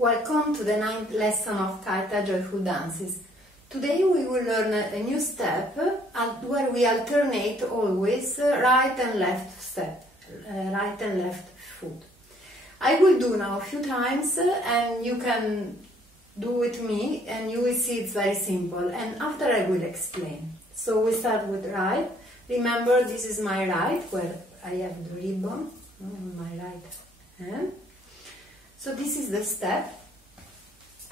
Welcome to the 9th lesson of Khaita Joyful Dances. Today we will learn a new step where we alternate always right and left step, right and left foot. I will do now a few times and you can do with me and you will see it's very simple, and after I will explain. So we start with right. Remember, this is my right where I have the ribbon on my right hand. So this is the step.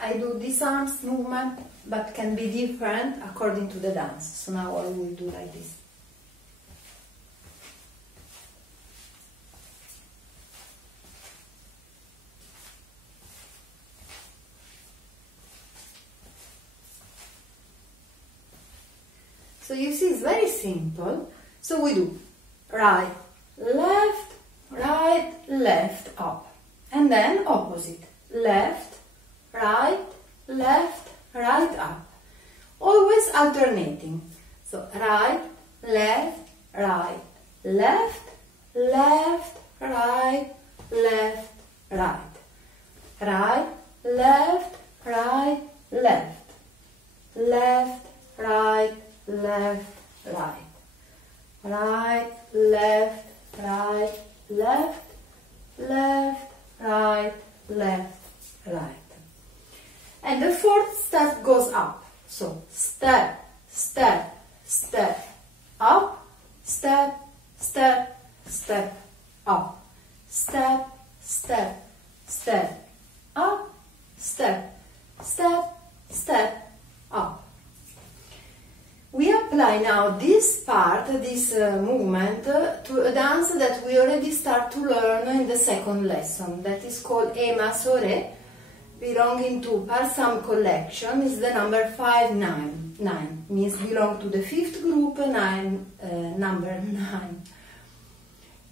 I do this arms movement, but can be different according to the dance. So now I will do like this. So you see it's very simple. So we do right, left, up. And then opposite, left, right, up. Always alternating. So right, left, right, left, right, left, right. Right, left, right, left. Left, right, left, right. Right, left, right, left, left, right, left, right. And the fourth step goes up. So step, step, step, up, step, step, step, up. Step, step, step, up, step, step, step, up. We apply now this part, this movement, to a dance that we already start to learn in the second lesson, that is called Ema Sore, belonging to Parsam collection, is the number 5-9. 9 means belong to the fifth group, number 9.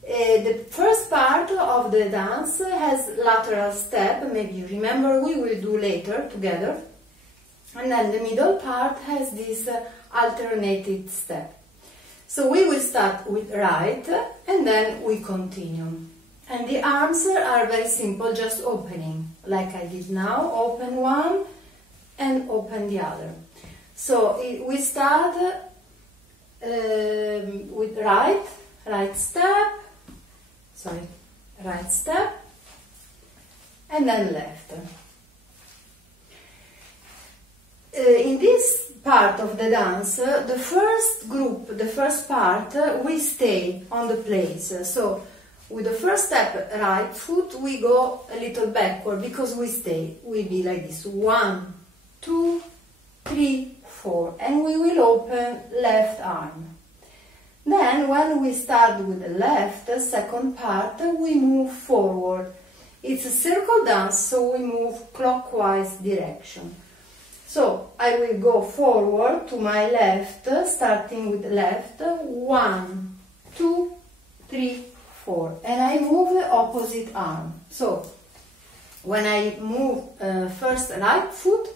The first part of the dance has lateral step, maybe you remember, we will do later together. And then the middle part has this alternated step. So we will start with right and then we continue. And the arms are very simple, just opening, like I did now. Open one and open the other. So we start with right step, and then left. In this part of the dance, the first group, the first part, we stay on the place. So with the first step, right foot, we go a little backward because we stay. We be like this. 1, 2, 3, 4. And we will open left arm. Then when we start with the left, the second part, we move forward. It's a circle dance, so we move clockwise direction. So I will go forward to my left, starting with left, 1, 2, 3, 4, and I move the opposite arm. So when I move first right foot,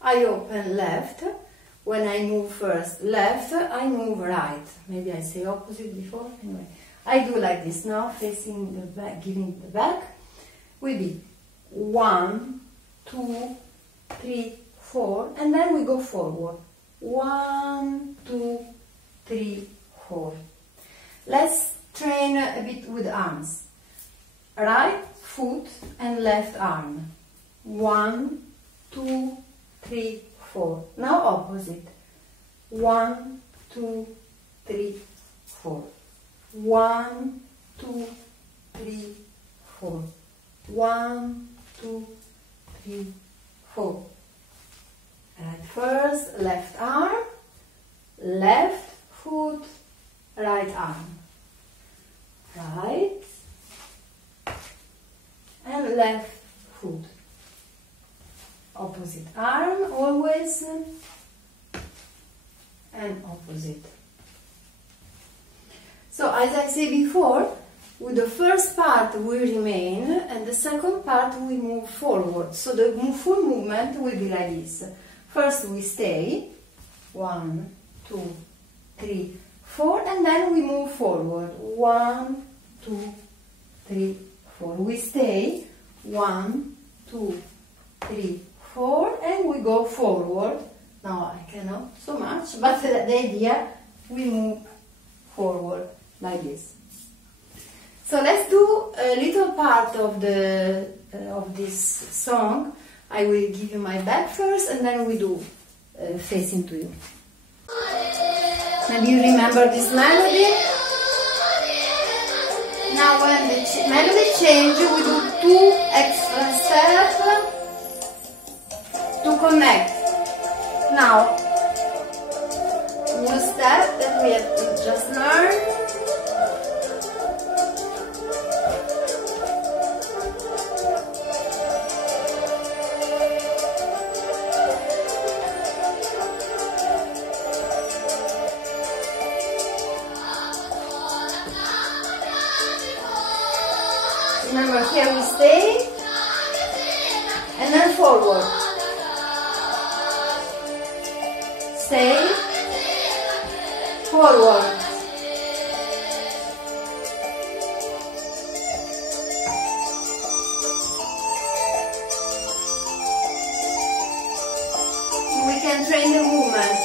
I open left. When I move first left, I move right. Maybe I say opposite before. Anyway, I do like this now, facing the back, giving the back. We be 1, 2, 3, 4, and then we go forward. 1, 2, 3, 4. Let's train a bit with arms. Right foot and left arm. 1, 2, 3, 4. Now opposite. 1, 2, 3, 4. 1, 2, 3, 4. 1, 2, 3, 4. Right first, left arm, left foot, right arm. Right and left foot. Opposite arm always and opposite. So as I said before, with the first part we remain and the second part we move forward. So the full movement will be like this. First we stay, 1, 2, 3, 4, and then we move forward, 1, 2, 3, 4. We stay, 1, 2, 3, 4, and we go forward. Now I cannot so much, but the idea, we move forward like this. So let's do a little part of this song. I will give you my back first, and then we do facing to you. Maybe you remember this melody. Now when the melody changes, we do 2 extra steps to connect. Now, new step that we have to just learn. Remember, here we stay, and then forward. Stay, forward. We can train the movement.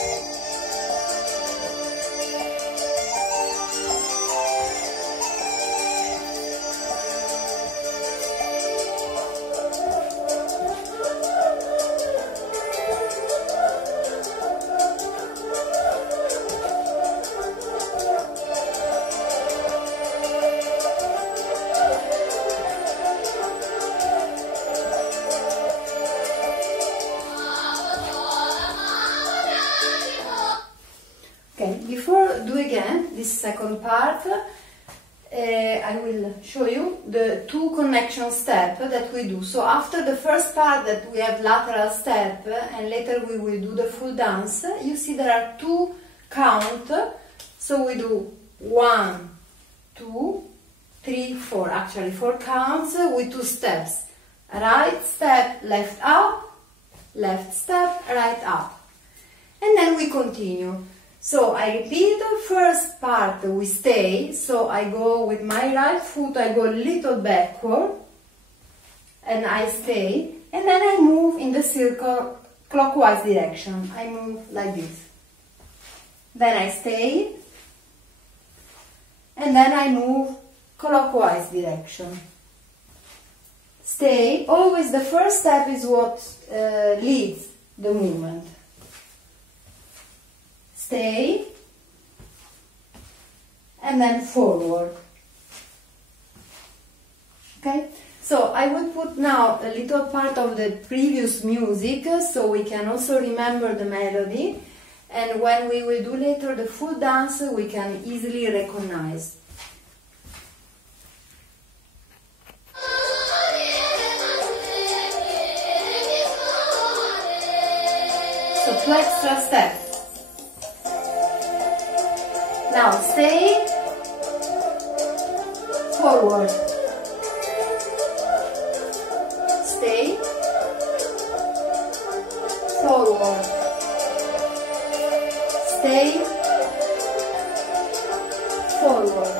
Okay, before do again this second part, I will show you the 2 connection steps that we do. So after the first part that we have lateral step, and later we will do the full dance, you see there are 2 count. So we do 1, 2, 3, 4, actually 4 counts with 2 steps. Right step, left up, left step, right up. And then we continue. So I repeat the first part, we stay, so I go with my right foot, I go a little backward, and I stay, and then I move in the circle clockwise direction. I move like this. Then I stay, and then I move clockwise direction. Stay, always the first step is what leads the movement. Stay, and then forward. Okay, so I will put now a little part of the previous music so we can also remember the melody, and when we will do later the full dance we can easily recognize. So 2 extra steps. Now stay, forward, stay, forward, stay, forward.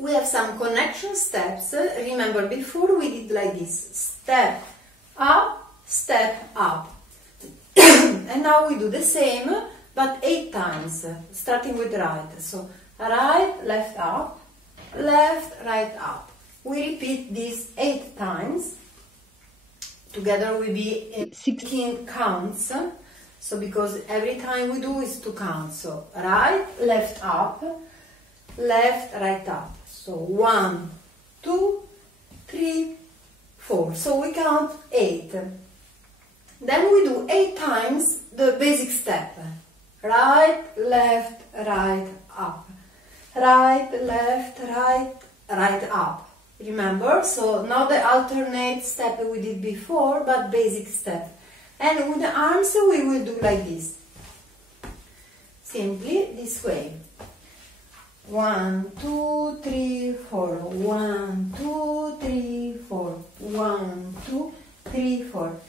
we have some connection steps. Remember, before we did like this, step up. And now we do the same, but 8 times, starting with right. So right, left, up, left, right, up. We repeat this 8 times. Together will be 16 counts. So because every time we do is 2 counts. So right, left, up, left, right, up. So 1, 2, 3, 4. So we count 8. Then we do 8 times the basic step. Right, left, right, up. Right, left, right, right, up. Remember? So not the alternate step we did before, but basic step. And with the arms we will do like this. Simply this way. 1, 2, 3, 4. 1, 2, 3, 4. 1, 2, 3, 4.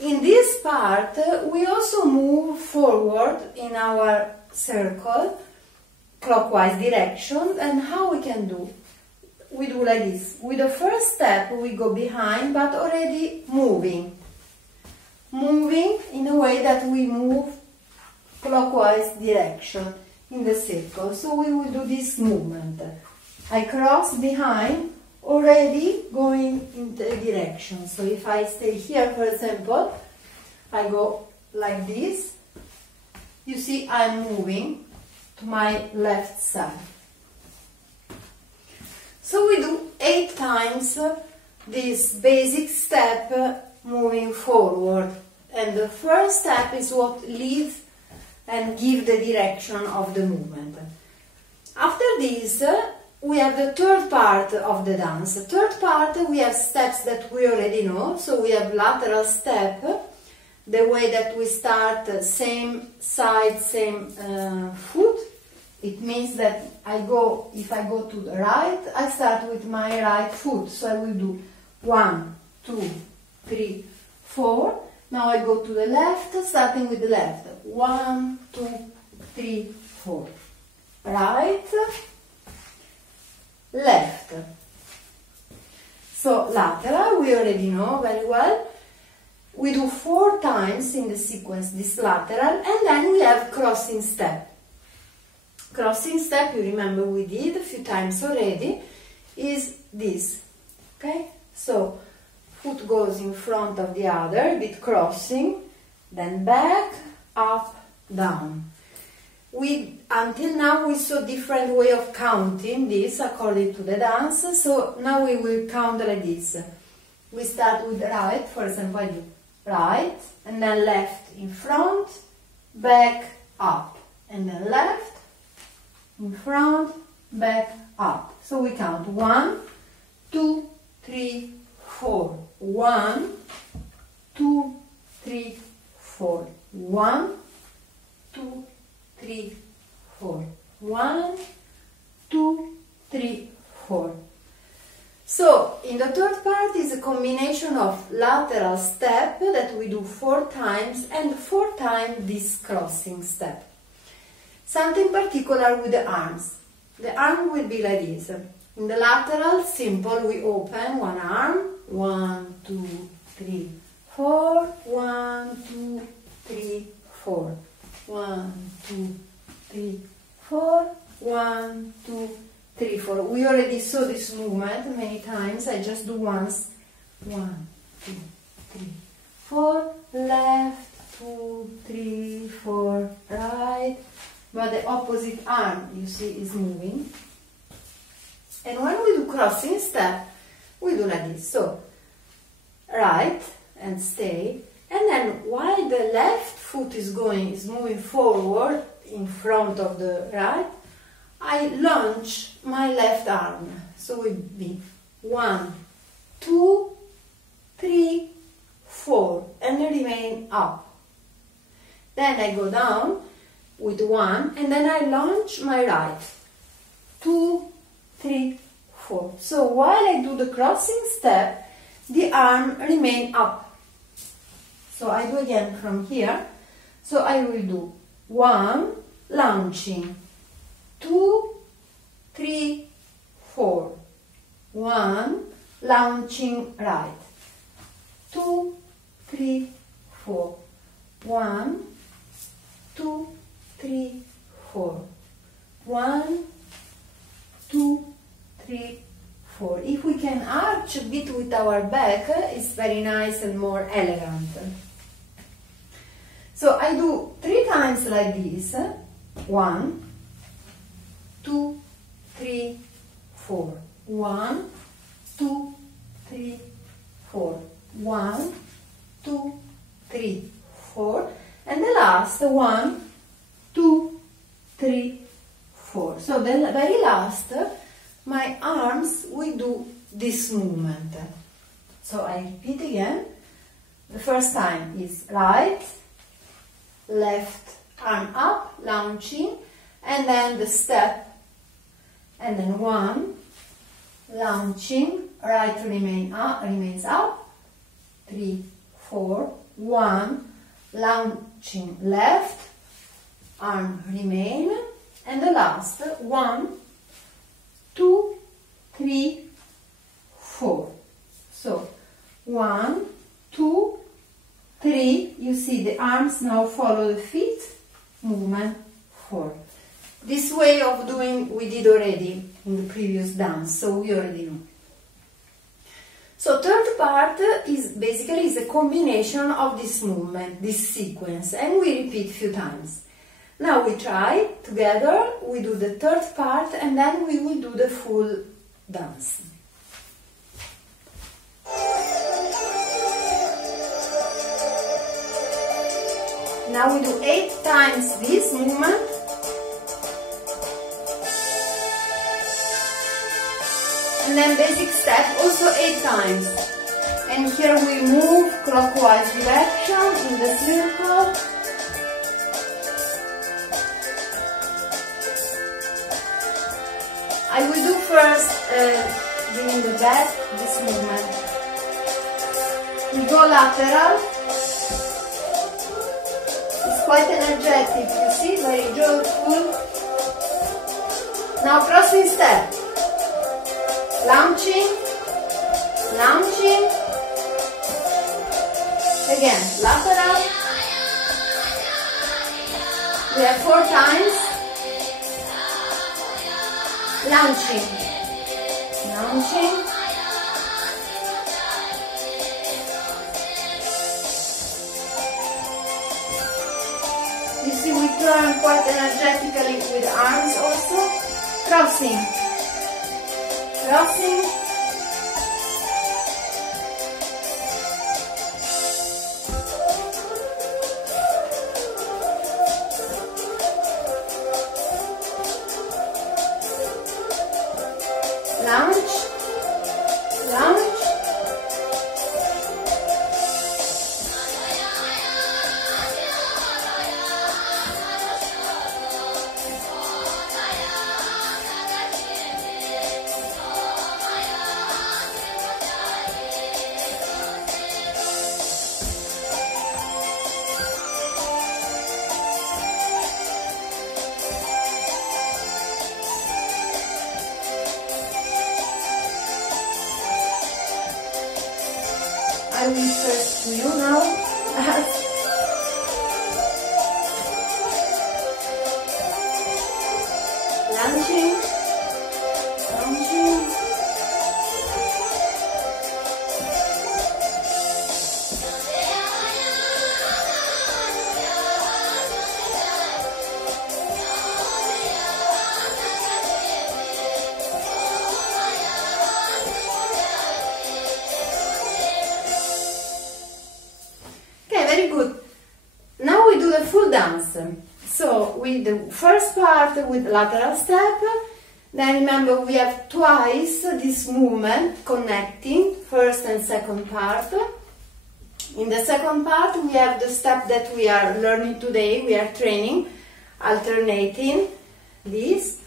In this part, we also move forward in our circle, clockwise direction. And how we can do? We do like this. With the first step, we go behind, but already moving. Moving in a way that we move clockwise direction in the circle. So we will do this movement. I cross behind, already going in the direction. So if I stay here, for example, I go like this, you see I'm moving to my left side. So we do 8 times this basic step moving forward. And the first step is what leads and gives the direction of the movement. After this, we have the third part of the dance. The third part, we have steps that we already know. So we have lateral step, the way that we start same side, same foot. It means that if I go to the right, I start with my right foot. So I will do 1, 2, 3, 4. Now I go to the left, starting with the left. 1, 2, 3, 4. Right, left. So lateral, we already know very well. We do 4 times in the sequence this lateral, and then we have crossing step. Crossing step, you remember we did a few times already, is this. Okay? So foot goes in front of the other, a bit crossing, then back, up, down. Until now we saw different way of counting this according to the dance, so now we will count like this. We start with right, for example I do right, and then left in front, back, up, and then left, in front, back, up. So we count 1, 2, 3, 4. 1, 2, 3, 4. 1, 2, 3, 4. 1, 2, 3, 4. So in the third part is a combination of lateral step that we do 4 times and 4 times this crossing step. Something particular with the arms. The arm will be like this. In the lateral, simple, we open one arm. 1, 2, 3, 4. 1, 2, 3, 4. 1, 2, 3, 4. 1, 2, 3, 4. We already saw this movement many times. I just do once. 1, 2, 3, 4. Left, 2, 3, 4. Right. But the opposite arm, you see, is moving. And when we do crossing step, we do like this. So, right, and stay. And then while the left foot is moving forward in front of the right, I launch my left arm. So it would be 1, 2, 3, 4, and remain up. Then I go down with 1, and then I launch my right. 2, 3, 4. So while I do the crossing step, the arm remain up. So I do again from here. So I will do 1, launching, 2, 3, 4. 1, launching right. 2, 3, 4. 1, 2, 3, 4. 1, 2, 3, 4. If we can arch a bit with our back, it's very nice and more elegant. So I do 3 times like this. 1, 2, 3, 4. 1, 2, 3, 4. 1, 2, 3, 4. And the last 1, 2, 3, 4. So the very last, my arms will do this movement. So I repeat again. The first time is right, left arm up, launching, and then the step, and then 1, launching, right remains up, 3, 4, 1, launching left, arm remain, and the last 1, 2, 3, 4. So 1, 2, 3. You see the arms now follow the feet. Movement 4. This way of doing we did already in the previous dance, so we already know. So third part is basically a combination of this movement, this sequence, and we repeat a few times. Now we try together, we do the third part, and then we will do the full dance. Now we do 8 times this movement. And then basic step also 8 times. And here we move clockwise direction in the circle. I will do first, giving the back, this movement. We go lateral. It's quite energetic, you see, very joyful. Now crossing step. Launching, launching. Again, lateral. We have 4 times. Launching, launching, you see we turn quite energetically with the arms also, crossing, crossing, launch, launch, I will first to you now. Launching, launching. Very good. Now we do the full dance. So with the first part with lateral step, then remember we have twice this movement connecting first and second part. In the second part we have the step that we are learning today, we are training, alternating this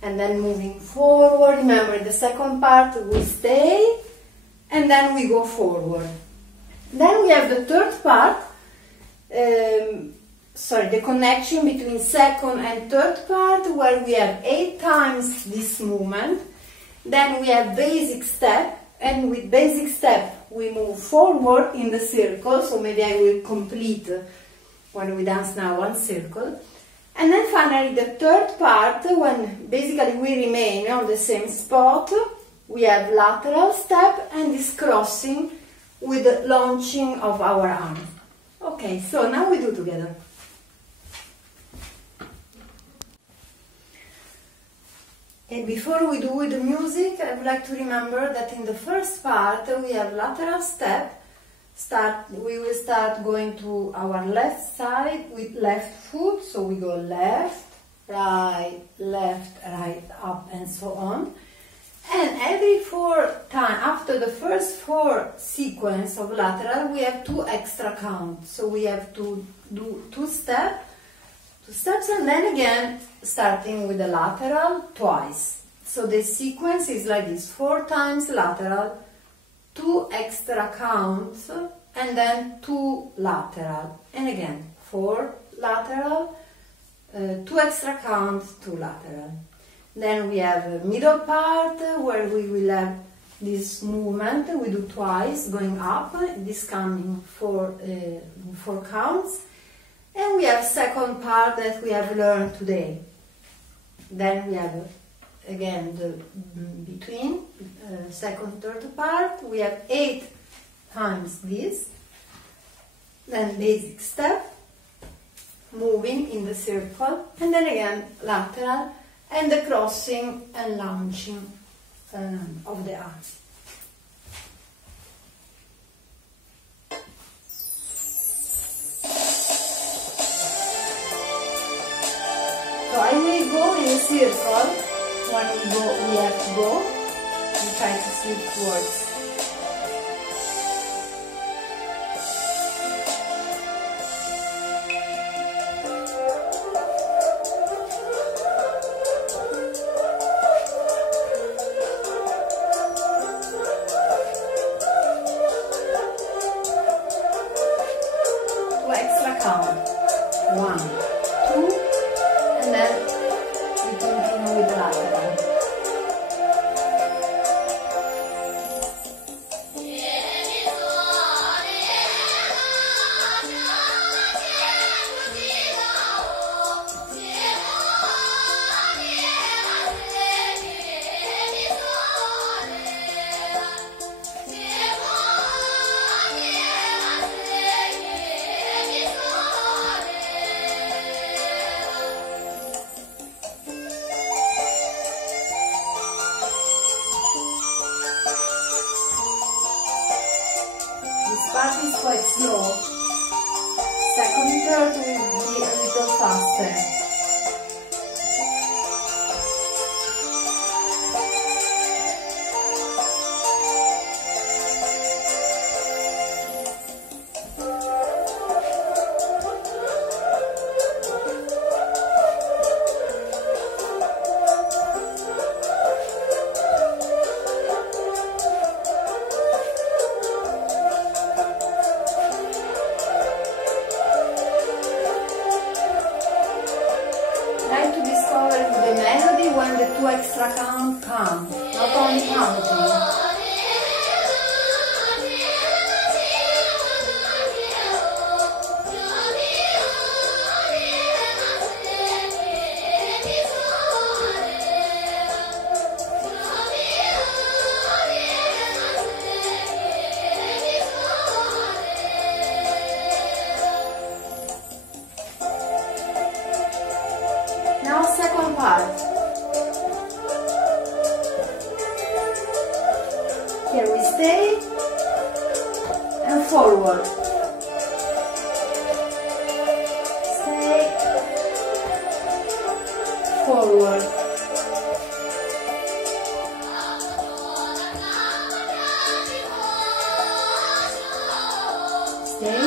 and then moving forward. Remember the second part we stay and then we go forward. Then we have the third part, the connection between second and third part, where we have 8 times this movement. Then we have basic step, and with basic step we move forward in the circle, so maybe I will complete when we dance now one circle. And then finally the third part, when basically we remain on the same spot, we have lateral step and this crossing with the launching of our arms. Okay, so now we do together. And before we do with the music, I would like to remember that in the first part we have lateral step. We will start going to our left side with left foot, so we go left, right, up and so on. And every 4 times, after the first 4 sequence of lateral, we have 2 extra counts. So we have to do 2 steps, and then again starting with the lateral twice. So the sequence is like this: 4 times lateral, 2 extra counts, and then 2 lateral, and again 4 lateral, 2 extra counts, 2 lateral. Then we have a middle part where we will have this movement we do twice, going up, this coming 4 counts. And we have second part that we have learned today. Then we have again the between second, third part. We have 8 times this. Then basic step, moving in the circle, and then again lateral, and the crossing and launching of the arms. So I will go in a circle. When we go, we have to go. We try to flip towards. Two extra count. 1, 2. And then we continue with the lateral. This part is quite slow. Second and third will be a little faster. Try to discover the melody when the 2 extra count come, not only counting. Now second part. Here we stay and forward. Stay, forward. Stay.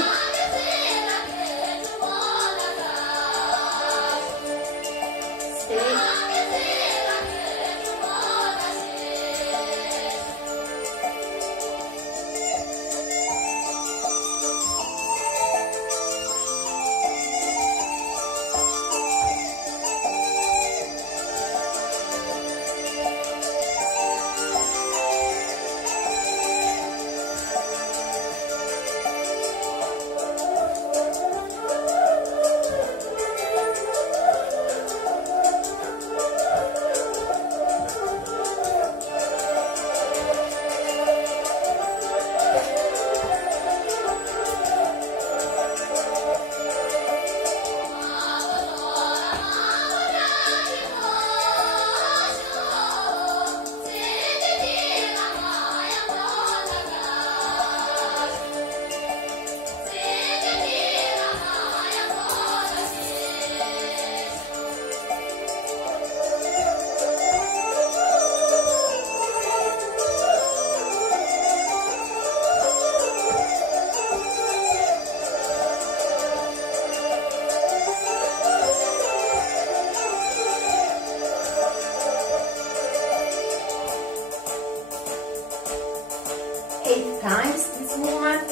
8 times this movement.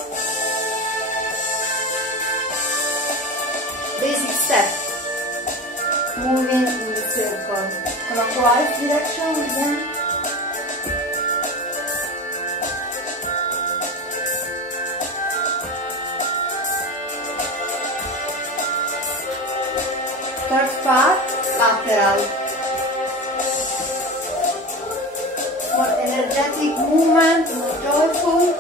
Basic step, moving in the circle, clockwise direction again. Third part, lateral. More energetic movement, more joyful.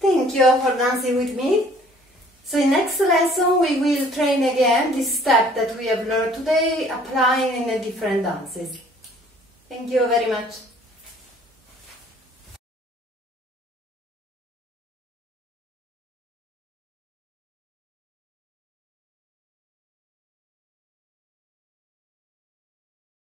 Thank you for dancing with me. So in next lesson we will train again this step that we have learned today, applying in the different dances. Thank you very much.